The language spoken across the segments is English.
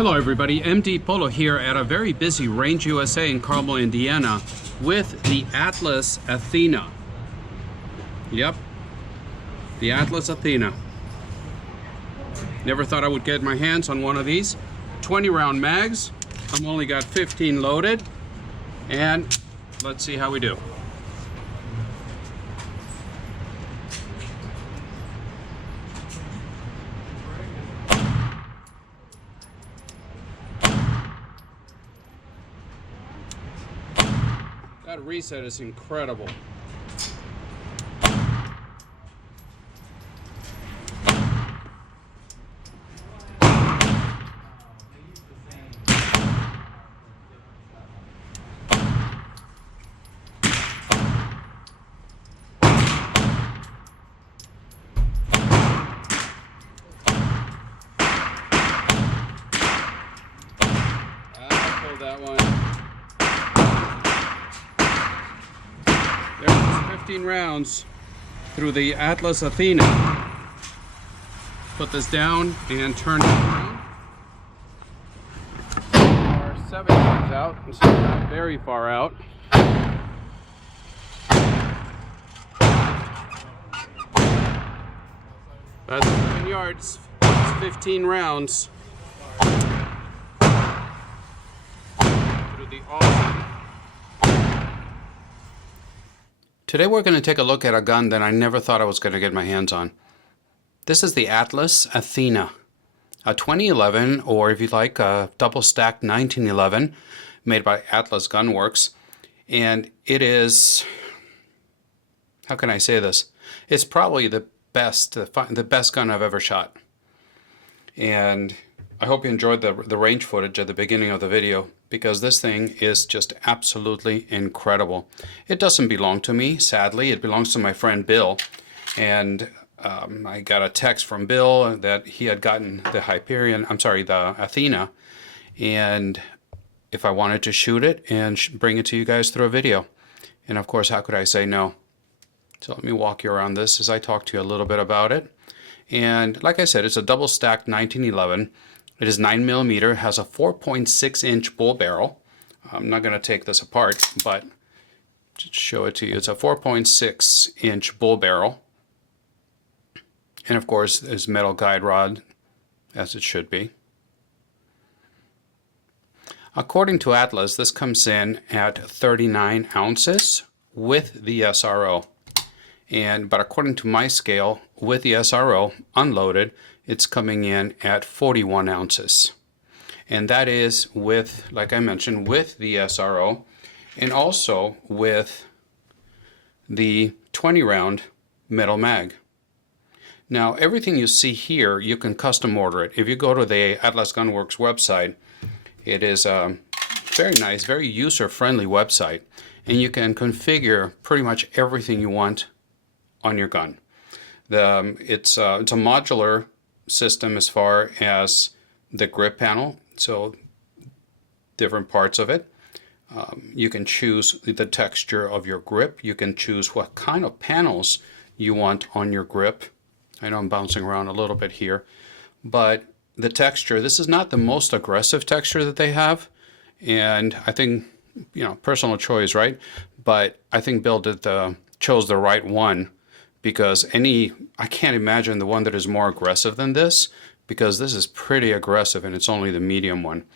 Hello everybody, MD Polo here at a very busy Range USA in Carmel, Indiana with the Atlas Athena. Yep, the Atlas Athena. Never thought I would get my hands on one of these. 20 round mags. I've only got 15 loaded, and let's see how we do. That reset is incredible. I pulled that one. There's 15 rounds through the Atlas Athena. Put this down and turn it around. There are 7 yards out, so not very far out. That's 7 yards. That's 15 rounds. Through the awesome. Today we're going to take a look at a gun that I never thought I was going to get my hands on. This is the Atlas Athena, a 2011, or if you like, a double stacked 1911, made by Atlas Gunworks. And it is, how can I say this? It's probably the best gun I've ever shot. And I hope you enjoyed the range footage at the beginning of the video, because this thing is just absolutely incredible. It doesn't belong to me, sadly. It belongs to my friend Bill. And I got a text from Bill that he had gotten the Athena, and if I wanted to shoot it and bring it to you guys through a video. And of course, how could I say no? So let me walk you around this as I talk to you a little bit about it. And like I said, it's a double stacked 1911. It is 9mm, has a 4.6 inch bull barrel. I'm not going to take this apart, but just show it to you. It's a 4.6 inch bull barrel. And of course, there's metal guide rod, as it should be. According to Atlas, this comes in at 39 ounces with the SRO. But according to my scale, with the SRO unloaded, it's coming in at 41 ounces. And that is with, like I mentioned, with the SRO and also with the 20 round metal mag. Now, everything you see here, you can custom order it. If you go to the Atlas Gunworks website, it is a very nice, very user-friendly website, and you can configure pretty much everything you want on your gun. It's a modular system as far as the grip panel, so different parts of it. You can choose the texture of your grip. You can choose what kind of panels you want on your grip. I know I'm bouncing around a little bit here, but the texture, this is not the most aggressive texture that they have, and I think, you know, personal choice, right? But I think Bill chose the right one, because I can't imagine the one that is more aggressive than this, because this is pretty aggressive and it's only the medium one.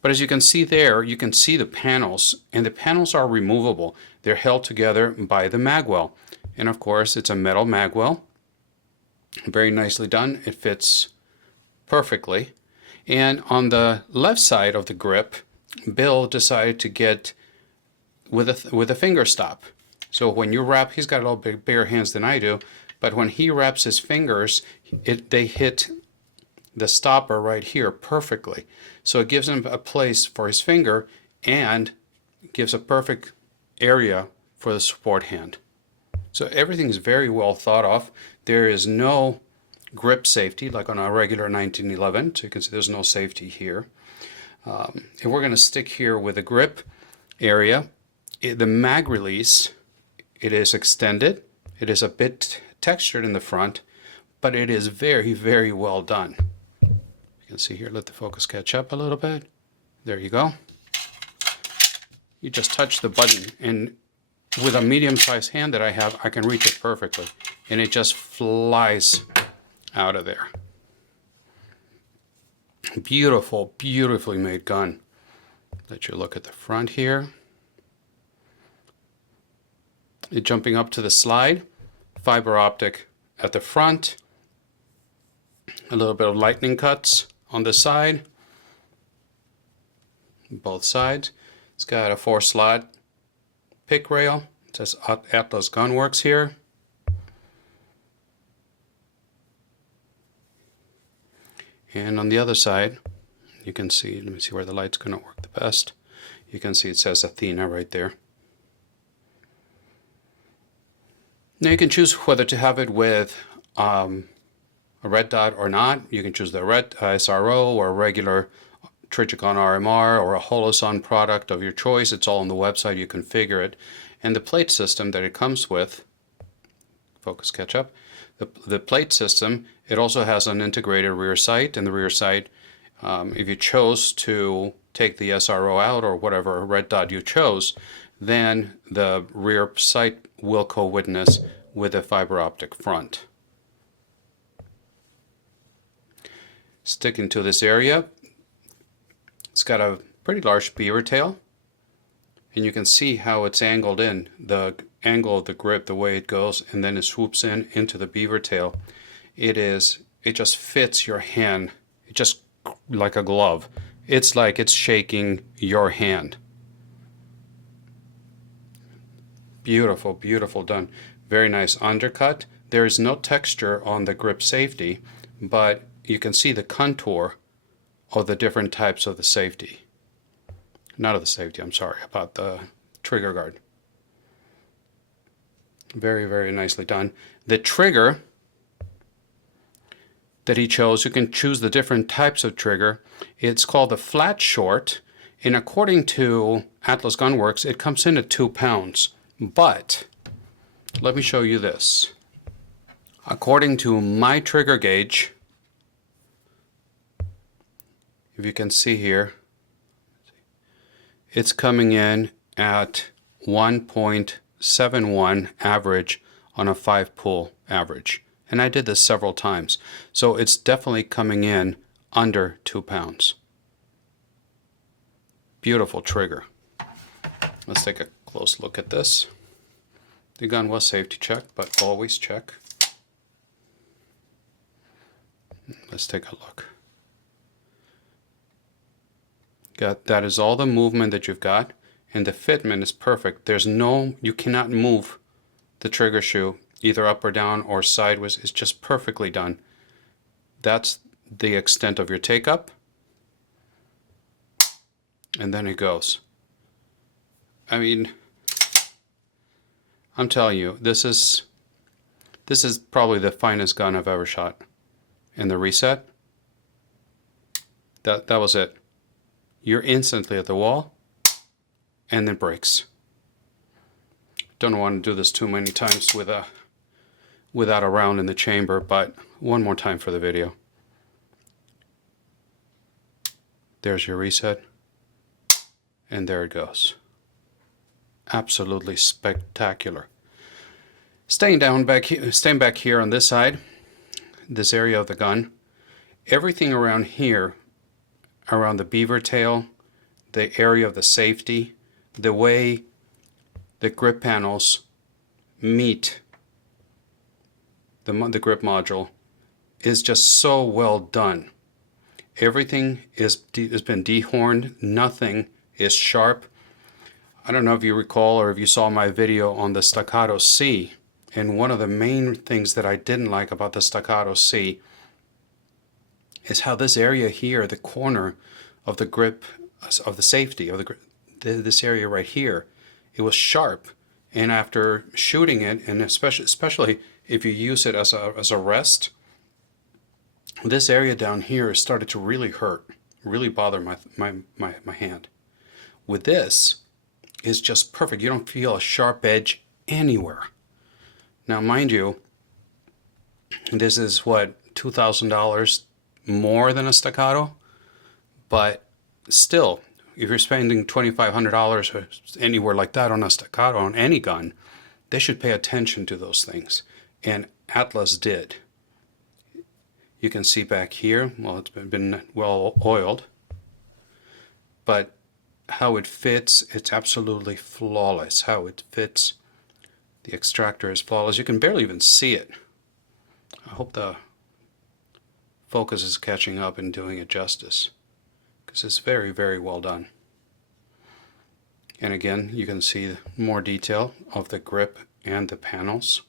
But as you can see there, you can see the panels, and the panels are removable. They're held together by the magwell. And of course, it's a metal magwell. Very nicely done. It fits perfectly. And on the left side of the grip, Bill decided to get with a finger stop. So when you wrap, he's got a little bit bigger hands than I do, but when he wraps his fingers, they hit the stopper right here perfectly. So it gives him a place for his finger and gives a perfect area for the support hand. So everything is very well thought of. There is no grip safety like on a regular 1911, so you can see there's no safety here. And we're going to stick here with the grip area. The mag release, it is extended. It is a bit textured in the front, but it is very, very well done. You can see here, let the focus catch up a little bit. There you go. You just touch the button, and with a medium-sized hand that I have, I can reach it perfectly, and it just flies out of there. Beautiful, beautifully made gun. Let you look at the front here. Jumping up to the slide, fiber optic at the front, a little bit of lightning cuts on the side, both sides. It's got a 4-slot pick rail. It says Atlas Gunworks here. And on the other side, you can see, let me see where the light's going to work the best. You can see it says Athena right there. Now you can choose whether to have it with a red dot or not. You can choose the red SRO or a regular Trigicon RMR or a Holosun product of your choice. It's all on the website. You configure it. And the plate system that it comes with, focus catch up, the plate system, it also has an integrated rear sight. And the rear sight, if you chose to take the SRO out or whatever red dot you chose, then the rear sight will co-witness with a fiber optic front. Sticking to this area, it's got a pretty large beaver tail, and you can see how it's angled in, the angle of the grip, the way it goes, and then it swoops in into the beaver tail. It just fits your hand, it just like a glove. It's like it's shaking your hand. Beautiful, beautiful done. Very nice undercut. There is no texture on the grip safety, but you can see the contour of the different types of the safety. Not of the safety, I'm sorry, about the trigger guard. Very, very nicely done. The trigger that he chose, you can choose the different types of trigger. It's called the flat short, and according to Atlas Gunworks, it comes in at 2 pounds. But let me show you this. According to my trigger gauge, if you can see here, it's coming in at 1.71 average on a 5-pull average. And I did this several times. So it's definitely coming in under 2 pounds. Beautiful trigger. Let's take a close look at this. The gun was safety checked, but always check. Let's take a look. That is all the movement that you've got, and the fitment is perfect. You cannot move the trigger shoe either up or down or sideways. It's just perfectly done. That's the extent of your take up, and then it goes. I mean, I'm telling you, this is probably the finest gun I've ever shot. And the reset, that was it. You're instantly at the wall, and it breaks. Don't want to do this too many times without a round in the chamber, but one more time for the video. There's your reset, and there it goes. Absolutely spectacular. Staying back here on this side, this area of the gun, everything around here, around the beaver tail, the area of the safety, the way the grip panels meet the grip module is just so well done. Everything has been dehorned. Nothing is sharp. I don't know if you recall or if you saw my video on the Staccato C, and one of the main things that I didn't like about the Staccato C is how this area here, the corner of the grip, of the safety of the grip, this area right here, it was sharp. And after shooting it, and especially if you use it as a rest, this area down here started to really hurt, really bother my hand. With this, it's just perfect. You don't feel a sharp edge anywhere. Now, mind you, this is what, $2,000 more than a staccato, but still, if you're spending $2,500 or anywhere like that on a staccato on any gun, they should pay attention to those things. And Atlas did. You can see back here, well, it's been well oiled, but how it fits, it's absolutely flawless. How it fits, the extractor is flawless. You can barely even see it. I hope the focus is catching up and doing it justice, because it's very, very well done. And again, you can see more detail of the grip and the panels.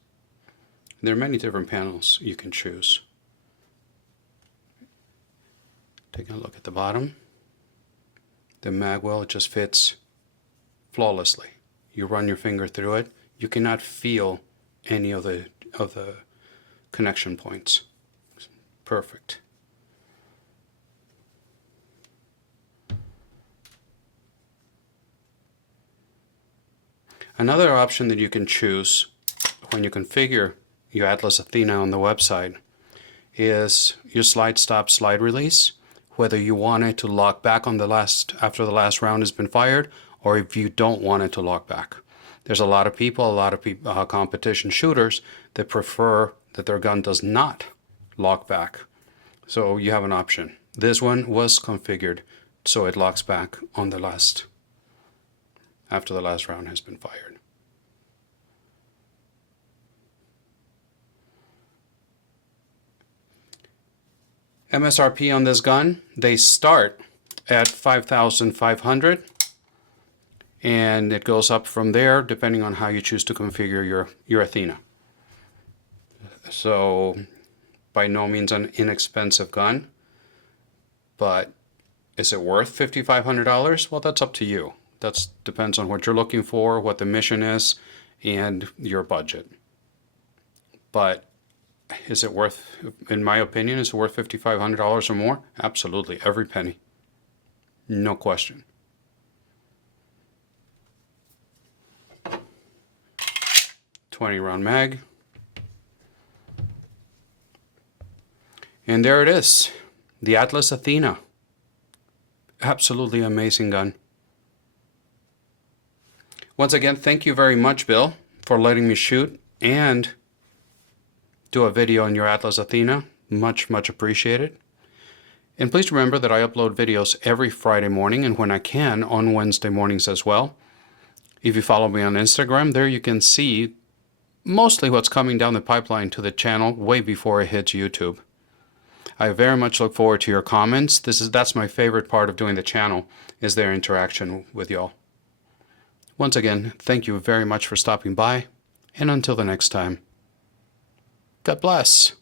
There are many different panels you can choose. Taking a look at the bottom. The magwell, it just fits flawlessly. You run your finger through it, you cannot feel any of the connection points. Perfect. Another option that you can choose when you configure your Atlas Athena on the website is your slide stop slide release, whether you want it to lock back on the after the last round has been fired, or if you don't want it to lock back. There's a lot of people, competition shooters that prefer that their gun does not lock back. So you have an option. This one was configured so it locks back on the after the last round has been fired. MSRP on this gun, they start at $5,500 and it goes up from there depending on how you choose to configure your Athena. So by no means an inexpensive gun, but is it worth $5,500? Well, that's up to you. That depends on what you're looking for, what the mission is, and your budget. But is it worth, in my opinion, is it worth $5,500 or more? Absolutely, every penny. No question. .20 round mag. And there it is, the Atlas Athena. Absolutely amazing gun. Once again, thank you very much, Bill, for letting me shoot and do a video on your Atlas Athena. Much, much appreciated. And please remember that I upload videos every Friday morning and when I can on Wednesday mornings as well. If you follow me on Instagram, there you can see mostly what's coming down the pipeline to the channel way before it hits YouTube. I very much look forward to your comments. That's my favorite part of doing the channel, is their interaction with y'all. Once again, thank you very much for stopping by, and until the next time, God bless.